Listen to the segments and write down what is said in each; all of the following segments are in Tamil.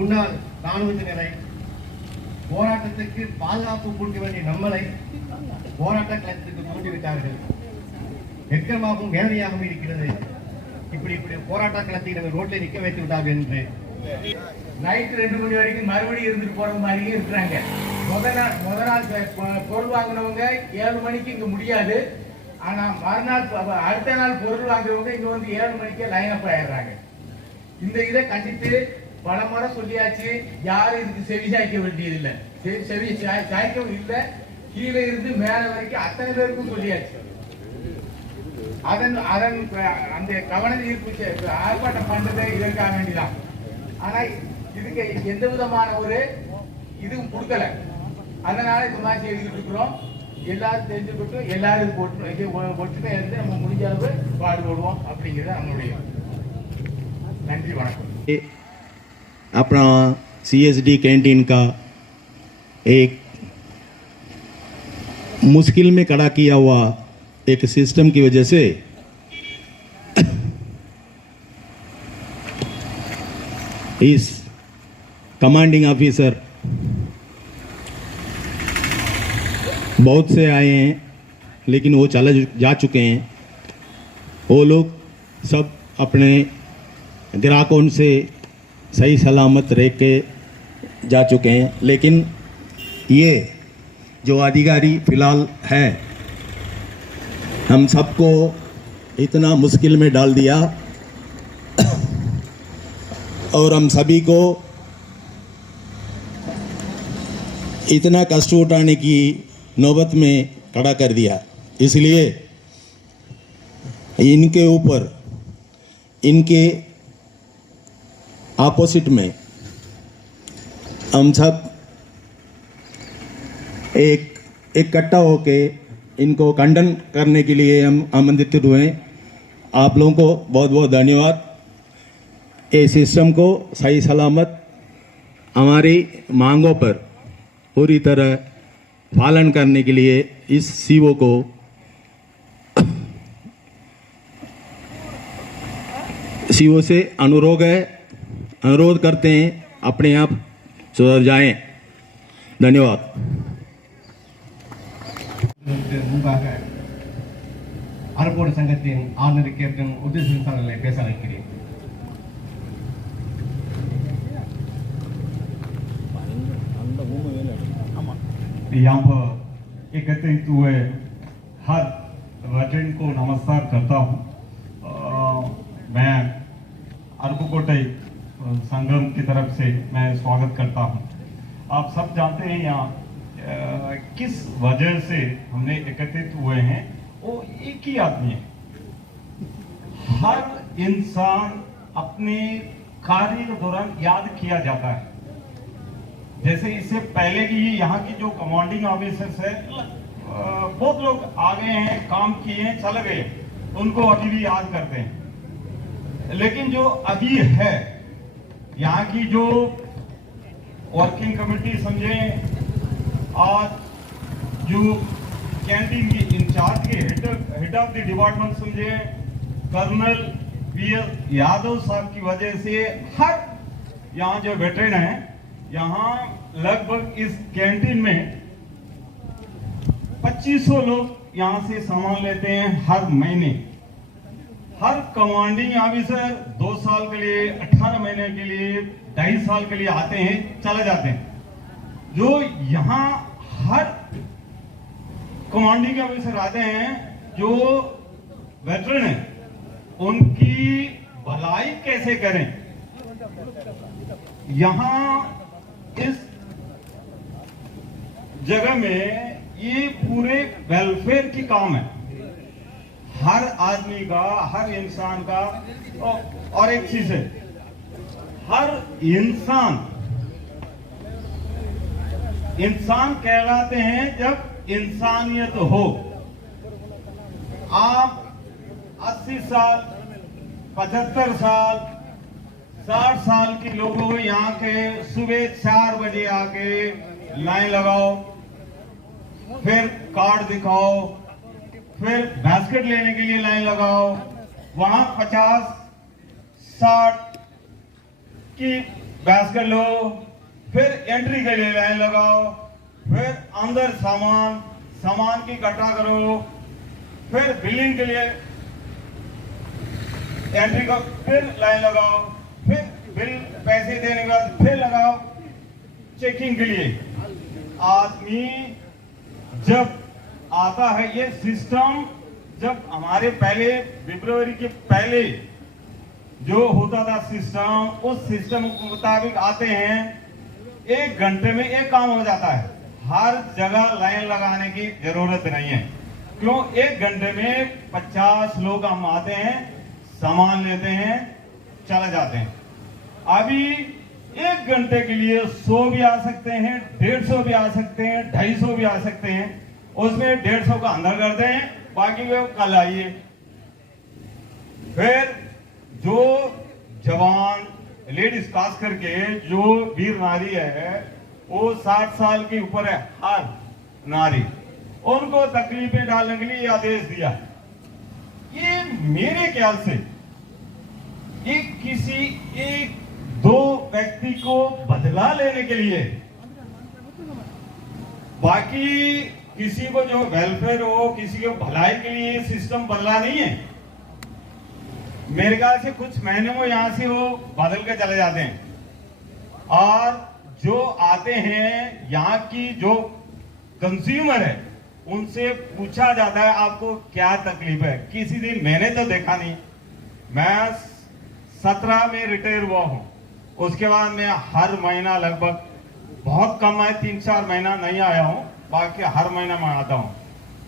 முன்னாள் ராணுவத்தினரை போராட்டத்திற்கு பாதுகாப்பு கொடுக்க வேண்டிய நம்மளை போராட்ட களத்துக்கு தூண்டிவிட்டார்கள். வெட்கமாகவும் வேதனையாகவும் இருக்கிறது. இப்படி போராட்ட களத்தை ரோட்ல நிக்க வைத்து விட்டார்கள் என்று நைட் 2 மணி வரைக்கும் மறுபடியும் இருந்துட்டு போற மாதிரியே இருக்கிறாங்க. முத நாள் பொருள் வாங்கினவங்க 7 மணிக்கு இங்க முடியாது. ஆனா மறுநாள் அடுத்த நாள் பொருள் வாங்குறவங்க இங்க வந்து 7 மணிக்கே லைன் அப் ஆயிடுறாங்க. இந்த இதை கண்டித்து பல முறை சொல்லியாச்சு. யாரும் இதுக்கு செவி சாய்க்க வேண்டியது இல்லை. செவி சாய்க்கவும் இல்லை. கீழே இருந்து மேல வரைக்கும் அத்தனை பேருக்கும் சொல்லியாச்சு. அந்த கவன ஈர்ப்பு ஆர்ப்பாட்டம் பண்றது இதற்காக வேண்டிதான். ஆனா இதுக்கு எந்த விதமான ஒரு இதுவும் கொடுக்கல. அதனால இந்த மாதிரி எழுதிட்டு இருக்கிறோம். எல்லாரும் தெரிஞ்சுக்கிட்டு எல்லாரும் ஒற்றுமை இருந்து நம்ம முடிஞ்ச அளவு பாடுபடுவோம் அப்படிங்கிறது நம்மளுடைய. நன்றி, வணக்கம். अपना CSD कैंटीन का एक मुश्किल में खड़ा किया हुआ एक सिस्टम की वजह से इस कमांडिंग ऑफिसर बहुत से आए हैं, लेकिन वो चले जा चुके हैं. वो लोग सब अपने ग्राहकों से सही सलामत रह के जा चुके हैं. लेकिन ये जो अधिकारी फ़िलहाल है, हम सबको इतना मुश्किल में डाल दिया और हम सभी को इतना कष्ट उठाने की नौबत में खड़ा कर दिया. इसलिए इनके ऊपर, इनके ऑपोजिट में हम सब एक इकट्ठा होके इनको खंडन करने के लिए हम आमंत्रित हुए. आप लोगों को बहुत बहुत धन्यवाद. ये सिस्टम को सही सलामत हमारी मांगों पर पूरी तरह पालन करने के लिए इस सीओ को सीओ से अनुरोध करते हैं, अपने आप सुधर जाएं. धन्यवाद. முன்பாக அறப்போடு சங்கத்தின் ஆளுநர் கேப்டன் உதயசூரியனை பேச வைக்கிறேன். यहाँ पर एकत्रित हुए हर वेटरन को नमस्कार करता हूँ. मैं अरबकोटई संगम की तरफ से मैं स्वागत करता हूँ. आप सब जानते हैं यहाँ किस वजह से हमने एकत्रित हुए हैं. वो एक ही आदमी है. हर इंसान अपने कार्य के दौरान याद किया जाता है. जैसे इससे पहले की यहाँ की जो कमांडिंग ऑफिसर्स है, बहुत लोग आ गए हैं, काम किए हैं, चले गए, उनको अभी भी याद करते हैं. लेकिन जो अभी है यहाँ की जो वर्किंग कमेटी समझे, आज जो कैंटीन की इंचार्ज के हेड ऑफ द डिपार्टमेंट समझे, कर्नल PS यादव साहब की वजह से हर यहाँ जो वेटरन है, यहाँ लगभग इस कैंटीन में 2500 लोग यहाँ से सामान लेते हैं हर महीने. हर कमांडिंग ऑफिसर 2 साल के लिए, 18 महीने के लिए, 2.5 साल के लिए आते हैं, चले जाते हैं. जो यहाँ हर कमांडिंग ऑफिसर आते हैं, जो वेटरन है, उनकी भलाई कैसे करें. यहाँ इस जगह में ये पूरे वेलफेयर की काम है, हर आदमी का, हर इंसान का. और एक चीज है, हर इंसान कहलाते हैं जब इंसानियत हो. आप 80 साल, 75 साल, 60 साल के लोगों को यहाँ के सुबह 4 बजे आके लाइन लगाओ, फिर कार्ड दिखाओ, फिर बास्केट लेने के लिए लाइन लगाओ, वहां 50-60 की बास्केट लो, फिर एंट्री के लिए लाइन लगाओ, फिर अंदर सामान की इकट्ठा करो, फिर बिलिंग के लिए एंट्री को फिर लाइन लगाओ, फिर बिल पैसे देने के बाद फिर लगाओ चेकिंग के लिए। आदमी जब आता है, ये सिस्टम जब हमारे पहले फरवरी के पहले जो होता था सिस्टम, उस सिस्टम के मुताबिक आते हैं, 1 घंटे में एक काम हो जाता है। हर जगह लाइन लगाने की जरूरत नहीं है। क्यों? 1 घंटे में 50 लोग हम आते हैं, सामान लेते हैं, चले जाते हैं। अभी 1 घंटे के लिए 100 भी आ सकते हैं, 150 भी आ सकते हैं, 250 भी आ सकते हैं। उसमें 150 का अंदर करते हैं, बाकी वो कल आइए। फिर जो जवान लेडीज खास करके जो वीर नारी है, वो 60 साल के ऊपर है, हर नारी, उनको तकलीफें डालने के लिए आदेश दिया। ये मेरे ख्याल से किसी 1-2 व्यक्ति को बदला लेने के लिए, बाकी किसी को जो वेलफेयर हो, किसी को भलाई के लिए सिस्टम बदला नहीं है। मेरे ख्याल से कुछ महीने में यहां से वो बदल के चले जाते हैं। और जो आते हैं यहाँ की जो कंज्यूमर है, उनसे पूछा जाता है आपको क्या तकलीफ है। किसी दिन मैंने तो देखा नहीं, मैं 17 में रिटायर हुआ हूं, उसके बाद मैं हर महीना लगभग, बहुत कम है 3-4 महीना नहीं आया हूं, बाकी हर महीना मैं आता हूं।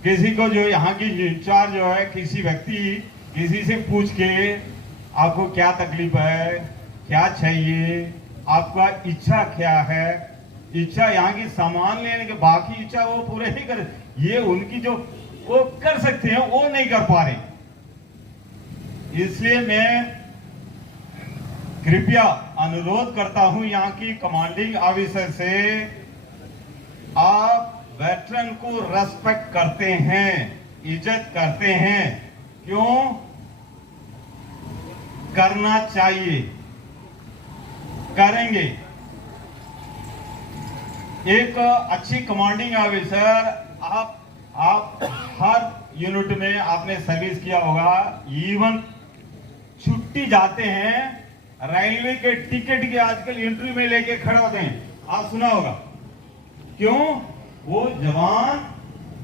किसी को जो यहाँ की इंचार्ज जो है, किसी व्यक्ति किसी से पूछ के आपको क्या तकलीफ है, क्या चाहिए, आपका इच्छा क्या है, इच्छा यहाँ की सामान लेने के, बाकी इच्छा वो पूरे नहीं कर, ये उनकी जो वो कर सकते हैं वो नहीं कर पा रहे। इसलिए मैं कृपया अनुरोध करता हूं यहाँ की कमांडिंग ऑफिसर से, आप वेटरन को रेस्पेक्ट करते हैं, इज्जत करते हैं, क्यों? करना चाहिए, करेंगे। एक अच्छी कमांडिंग ऑफिसर, आप हर यूनिट में आपने सर्विस किया होगा, इवन छुट्टी जाते हैं, रेलवे के टिकट के आजकल इंटरव्यू में लेके खड़े होते हैं, आप सुना होगा। क्यों? वो जवान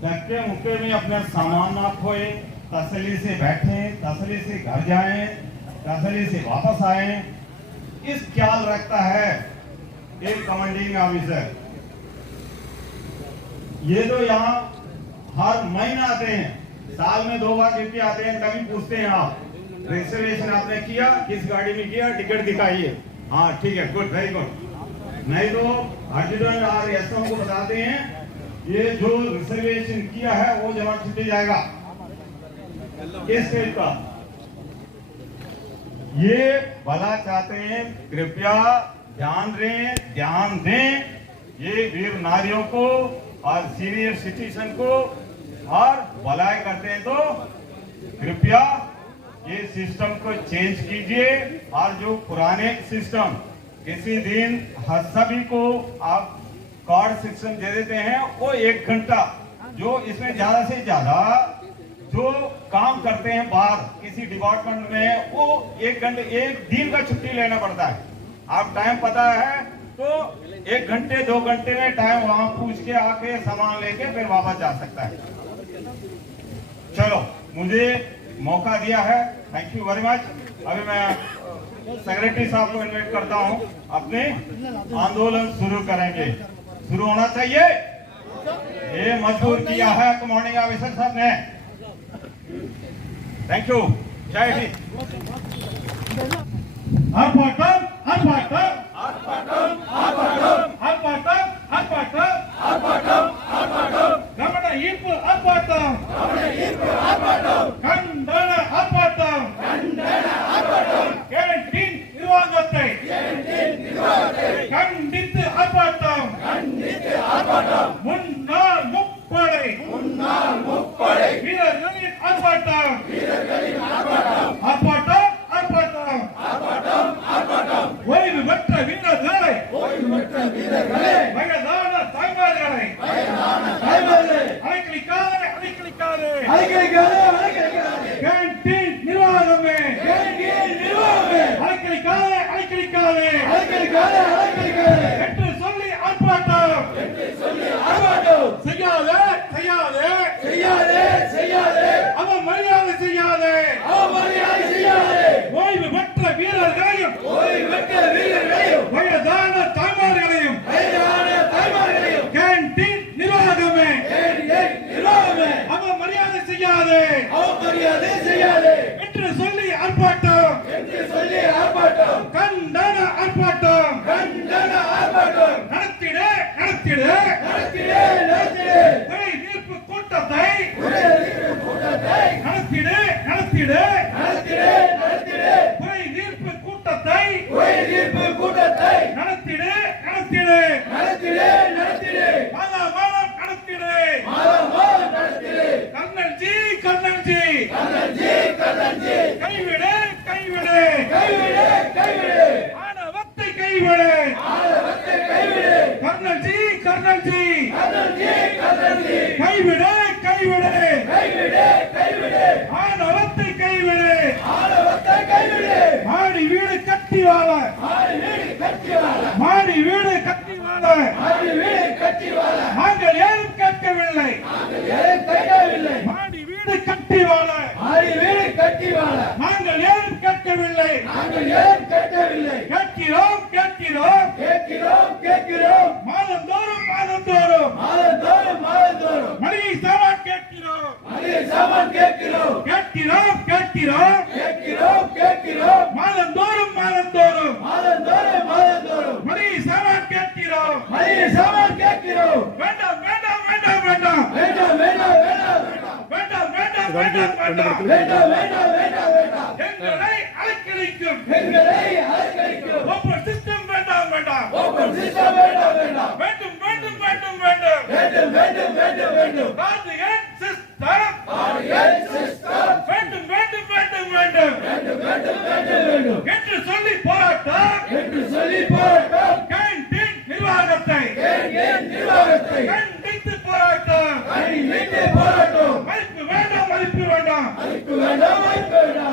धक्के मुक्के में अपना सामान ना खोए, तसल्ली से बैठे, तसल्ली से घर जाएं, तसल्ली से वापस आए, इस ख्याल रखता है एक कमांडिंग ऑफिसर। ये तो यहाँ हर महीना आते हैं, साल में 2 बार ड्यूटी आते हैं, तभी पूछते हैं आप रिजर्वेशन आपने किया, किस गाड़ी में किया, टिकट दिखाइए। हाँ ठीक है, गुड, वेरी गुड। नहीं तो एडजुटेंट और एसएम को बताते हैं, ये जो रिजर्वेशन किया है वो जवान छुट्टी जाएगा। इस स्टेज का ये भला चाहते हैं, कृपया ध्यान दें ये वीर नारियों को और सीनियर सिटीजन को, और भलाई करते हैं तो कृपया ये सिस्टम को चेंज कीजिए। और जो पुराने सिस्टम, किसी दिन हर सभी को आप कार्ड सिस्टम दे देते हैं, वो 1 घंटा, जो इसमें ज्यादा से ज्यादा जो काम करते हैं बाहर किसी डिपार्टमेंट में, वो 1 घंटे 1 दिन का छुट्टी लेना पड़ता है। आप टाइम पता है तो 1 घंटे 2 घंटे में टाइम वहां पूछ के आके सामान लेके फिर वापस जा सकता है। चलो, मुझे मौका दिया है, थैंक यू वेरी मच। अभी मैं सेक्रेटरी साहब को इनवाइट करता हूं, अपने आंदोलन शुरू करेंगे। शुरू होना चाहिए, ये मजबूर किया है कमांडिंग ऑफिसर साहब ने। थैंक यू, जय हिंद। முன்னாள் முப்படை வீரர்களின் ஆர்ப்பாட்டம் ஆர்ப்பாட்டம் ஆர்ப்பாட்டம் ஓய்வு பெற்ற வீரர்கள் கேண்டீன் நிர்வாகமே அலைக்கழிக்காதே என்று சொல்லி ஆர்ப்பாட்டம் செய்யாதே அவன் மரியாதை செய்யாதே ஓய்வு பெற்ற வீரர்களையும் வயதான தாய்மார்களையும் கேண்டீன் நிர்வாகமே அவன் மரியாதை செய்யாதே என்று சொல்லி ஆர்ப்பாட்டம் கண்டன ஆர்ப்பாட்டம் நடத்திடு குறை தீர்ப்பு கூட்டத்தை நடத்திடு குறை தீர்ப்பு கூட்டத்தை நடத்திடு மாதம் நடத்திடு கர்னல்ஜி கைவிடு ஆணவத்தை கைவிடு கர்னல்ஜி கைவிடு ஆணவத்தை கைவிடு மாடி வீடு கட்டி வாழ நாங்கள் ஏதும் கேட்கவில்லை மாடி வீடு கட்டி வாழ நாங்கள் ஏதும் கேட்கவில்லை கேட்கிறோம் மாதந்தோறும் மளிகை சாமான் கேட்கிறோம் மாதந்தோறும் மளிகை சாமான் கேட்கிறோம் வேண்டாம் எங்களை அலைக்கழிக்கும் ஓப்பன் சிஸ்டம் வேண்டாம் வேண்டும் கார்டியன் சிஸ்டம் வேண்டும் என்று சொல்லி போராட்டம் கேண்டீன் நிர்வாகத்தை கண்டித்து போராட்டம்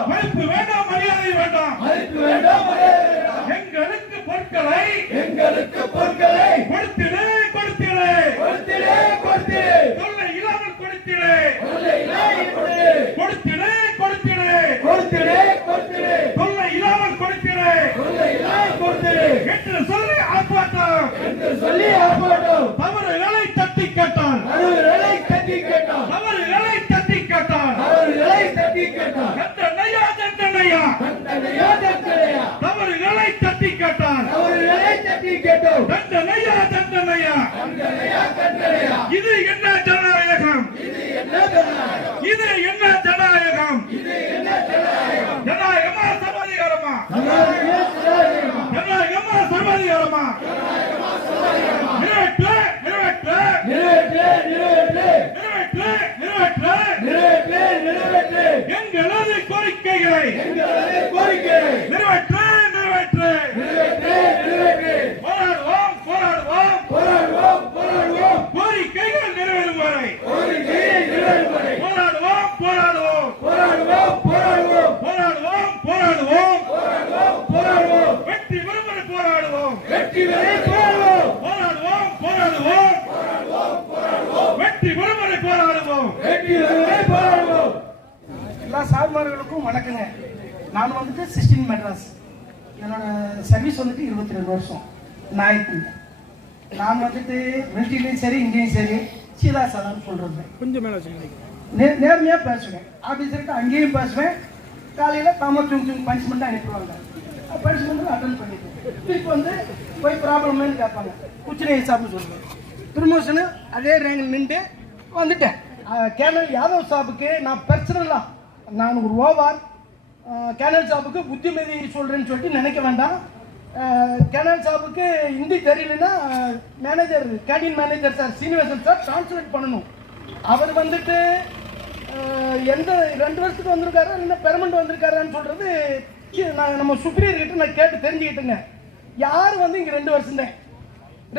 மதிப்பு வேண்டாம் மரியாதை வேண்டாம் எங்களுக்கு பொருட்களை கொடுத்திடு தொல்லை இல்லாமல் கொடுத்திடு தொல்லை இல்லாமல் கொடுத்திடு என்று சொல்லி ஆர்ப்பாட்டம் தவறுகளை தட்டி கேட்டான் தண்டனையா தவறுகளை தட்டி கேட்டான் தண்டனையா இது என்ன ஜனநாயகம் ஜனநாயகமா சர்வாதிகாரமா எங்களது கோரிக்கைகளை நிறைவேற்று போராடுவோம் கோரிக்கைகள் நிறைவேறும் வரை போராடுவோம் வெற்றி வரை போராடுவோம் வெற்றி வரை போராடுவோம் எல்லா சார்மார்களுக்கும் வணக்கங்க. நான் வந்துட்டு 16 மெட்ராஸ். என்னோட சர்வீஸ் வந்துட்டு 22 வருஷம். நான் வந்துட்டு மிலிட்டரிலையும் சரி இங்கேயும் சரி சீதா சாதான்னு சொல்றது கொஞ்சம் மேலே நேர்மையாக பேசுவேன். ஆஃபீஸருக்கு அங்கேயும் பேசுவேன். காலையில் தாமஸ் பனிஷ்மெண்ட் அனுப்பிடுவாங்க. பனிஷ்மெண்ட் அட்டன் பண்ணிட்டு திருப்பி வந்து போய் ப்ராப்ளம்னு கேட்பாங்க. குச்சினை ஹிசாப்னு சொல்லுவேன். ப்ரமோஷனு அதே ரேங்கில் நின்று வந்துட்டேன். கேர்னல் யாதவ் சாப்புக்கு நான் பர்சனலாக நான் ஒரு ஓவர் கேர்னல் சாப்புக்கு புத்திமதி சொல்கிறேன்னு சொல்லிட்டு நினைக்க வேண்டாம். கேர்னல் சாப்புக்கு ஹிந்தி தெரியலன்னா manager canteen manager sir Srinivasan sir translate பண்ணணும். அவர் வந்துட்டு எந்த 2 வருஷத்துக்கு வந்திருக்காரா இல்லை பெர்மனண்ட் வந்திருக்காரான்னு சொல்கிறது நான் நம்ம சுப்ரியர் கிட்ட நான் கேட்டு தெரிஞ்சுக்கிட்டுங்க. யார் வந்து இங்கே 2 வருஷம் தான்,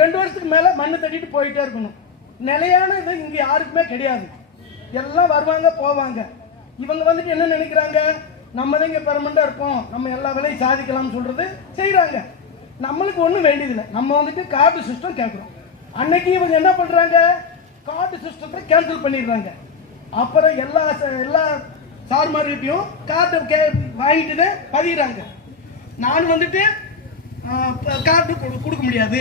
2 வருஷத்துக்கு மேலே மண்ணு தட்டிட்டு போயிட்டே இருக்கணும். நிலையான இது இங்கே யாருக்குமே கிடையாது. எல்லாம் வருவாங்க போவாங்க. இவங்க வந்துட்டு என்ன நினைக்கிறாங்க, நம்ம தான் இங்கே பெர்மனண்டாக இருப்போம், நம்ம எல்லா வேலையும் சாதிக்கலாம்னு சொல்கிறது செய்கிறாங்க. நம்மளுக்கு ஒன்றும் வேண்டியதில்லை. நம்ம வந்துட்டு கார்டு சிஸ்டம் கேட்குறோம். அன்னைக்கு இவங்க என்ன பண்ணுறாங்க, கார்டு சிஸ்டத்தை கேன்சல் பண்ணிடுறாங்க. அப்புறம் எல்லா சார்மார்கிட்டையும் கார்டு வாங்கிட்டு பதிகிறாங்க. நான் வந்துட்டு கார்டு கொடுக்க முடியாது,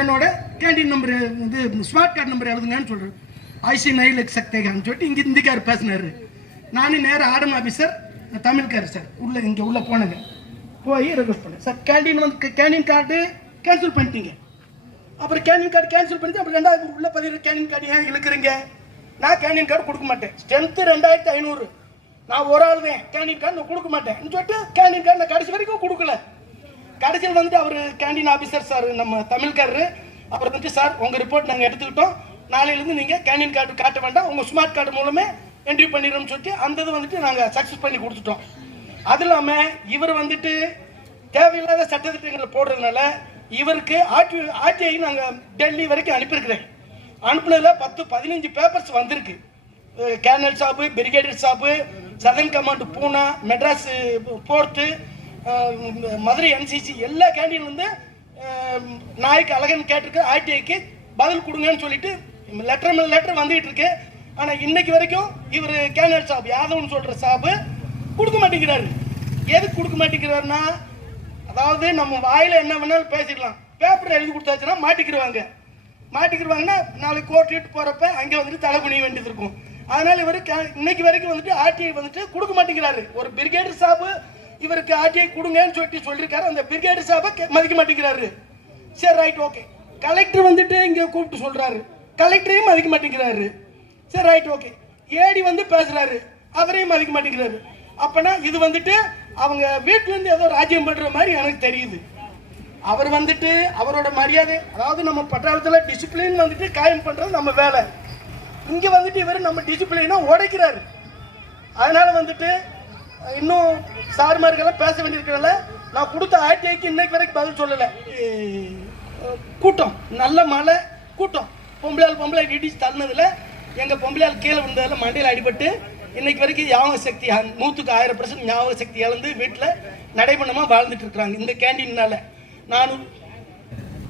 என்னோட கேண்டீன் நம்பர் இது ஸ்மார்ட் கார்டு நம்பர் எழுதுங்கன்னு சொல்கிறேன். ஐசி நைல் சக்தேகான்னு சொல்லிட்டு இங்கே இந்திக்கார் பேசினார். நானும் நேரம் ஆடம் ஆஃபீஸர் தமிழ்கார் சார் இங்கே போனேங்க. போய் ரெக்வஸ்ட் பண்ணேன், சார் கேண்டீன் கார்டு கேன்சல் பண்ணிட்டீங்க. அப்புறம் கேண்டீன் கார்டு கேன்சல் பண்ணிட்டு அப்புறம் 2000 உள்ள பதிவு கேண்டீன் கார்டு ஏன் இழுக்கிறீங்க? நான் கேண்டீன் கார்டு கொடுக்க மாட்டேன். ஸ்ட்ரென்த்து 2500. நான் ஒரு ஆள் தான், கேண்டீன் கார்டு நான் கொடுக்க மாட்டேன் சொல்லிட்டு கேண்டீன் கார்டு நான் கடைசி வரைக்கும் கொடுக்கல. கடைசியில் வந்துட்டு அவர் கேண்டீன் ஆஃபீஸர் சார் நம்ம தமிழ்காரரு அப்புறம் வந்துட்டு, சார் உங்கள் ரிப்போர்ட் நாங்கள் எடுத்துக்கிட்டோம், நாளையிலேருந்து நீங்கள் கேண்டீன் கார்டு காட்ட வேண்டாம், உங்கள் ஸ்மார்ட் கார்டு மூலமே என்ட்ரி பண்ணிடுறோம்னு சொல்லிட்டு அந்த இது வந்துட்டு நாங்கள் சக்ஸஸ் பண்ணி கொடுத்துட்டோம். அது இல்லாமல் இவர் வந்துட்டு தேவையில்லாத சட்டத்திட்டங்களை போடுறதுனால இவருக்கு ஆர்டிஐ நாங்கள் டெல்லி வரைக்கும் அனுப்பியிருக்கிறேன். அனுப்புனதில் 10-15 பேப்பர்ஸ் வந்திருக்கு. கேர்னல் சாப்பு, பிரிகேடியர் சாப்பு, சதன் கமாண்ட் பூனா, மெட்ராஸ் போர்ட்டு, மதுரை என்சிசி எல்லா கேண்டீன் வந்து நாய்க்கு அழகன் கேட்டிருக்கு, ஆர்டிஐக்கு பதில் கொடுங்கன்னு சொல்லிட்டு லெட்டர் மேலே லெட்டர் வந்துகிட்டு இருக்கு. ஆனால் இன்னைக்கு வரைக்கும் இவர் கேர்னல் சாப் யாதவ்னு சொல்கிற சாப்பு கொடுக்க மாட்டேங்கிறாரு. எதுக்கு கொடுக்க மாட்டேங்கிறாருன்னா, அதாவது நம்ம வாயில் என்ன வேணாலும் பேசிடலாம், பேப்பர் எழுதி கொடுத்தாச்சுன்னா மாட்டிக்கிடுவாங்கன்னா நாளைக்கு கோர்ட்டு போகிறப்ப அங்கே வந்துட்டு தலை குனிய வேண்டியது இருக்கும். அதனால் இவர் இன்னைக்கு வரைக்கும் வந்துட்டு ஆர்டிஐ வந்துட்டு கொடுக்க மாட்டேங்கிறாரு. ஒரு பிரிகேடர் சாப்பு இவருக்கு ஆர்டிஐ கொடுங்கன்னு சொல்லியிருக்காரு, அந்த பிரிகேடர் சாப்பை மதிக்க மாட்டேங்கிறாரு. சரி, ரைட், ஓகே. கலெக்டர் வந்துட்டு இங்கே கூப்பிட்டு சொல்கிறாரு, கலெக்டரையும் மதிக்க மாட்டேங்கிறாரு. சரி, ரைட், ஓகே. ஏடி வந்து பேசுகிறாரு, அவரையும் மதிக்க மாட்டேங்கிறாரு. அப்போனா இது வந்துட்டு அவங்க வீட்டிலேருந்து ஏதோ ராஜ்யம் பண்ணுற மாதிரி எனக்கு தெரியுது. அவர் வந்துட்டு அவரோட மரியாதை, அதாவது நம்ம பட்டாளத்தில் டிசிப்ளின் வந்துட்டு காயம் பண்ணுறது நம்ம வேலை. இங்கே வந்துட்டு இவர் நம்ம டிசிப்ளினை உடைக்கிறாரு. அதனால் வந்துட்டு இன்னும் சார்மார்களெல்லாம் பேச வேண்டியிருக்கிறனால நான் கொடுத்த ஆர்டிஐக்கு இன்னைக்கு வரைக்கும் பதில் சொல்லலை. கூட்டம் நல்ல மழை கூட்டம், பொம்பளை இடிச்சு தள்ளினதில் எங்கள் பொம்பளையால் கீழே விழுந்ததில் மண்டையில் அடிபட்டு இன்னைக்கு வரைக்கும் ஞாபக சக்தி 100% ஞாபக சக்தி இழந்து வீட்டில் நடைபெணமாக வாழ்ந்துட்டு இருக்கிறாங்க இந்த கேண்டீன்னால. நானும்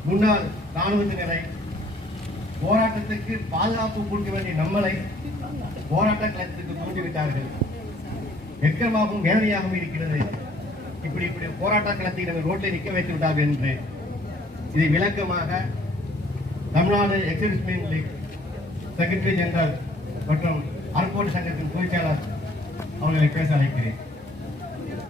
முன்னாள் ராணுவத்தினரை போராட்டத்துக்கு பாதுகாப்பு கொடுக்க வேண்டிய நம்மளை போராட்ட களத்துக்கு தூண்டிவிட்டார்கள். வெட்கமாகவும் வேதனையாகவும் இருக்கிறது. இப்படி போராட்ட களத்தை நம்ம ரோட்டில் நிற்க வைத்து விட்டார்கள் என்று இதை விளக்கமாக Tamil Nadu exhibition league secretary general மற்றும் அறக்கோடு சங்கத்தின் பொதுச்செயலாளர் அவர்களை பேச அழைக்கிறேன்.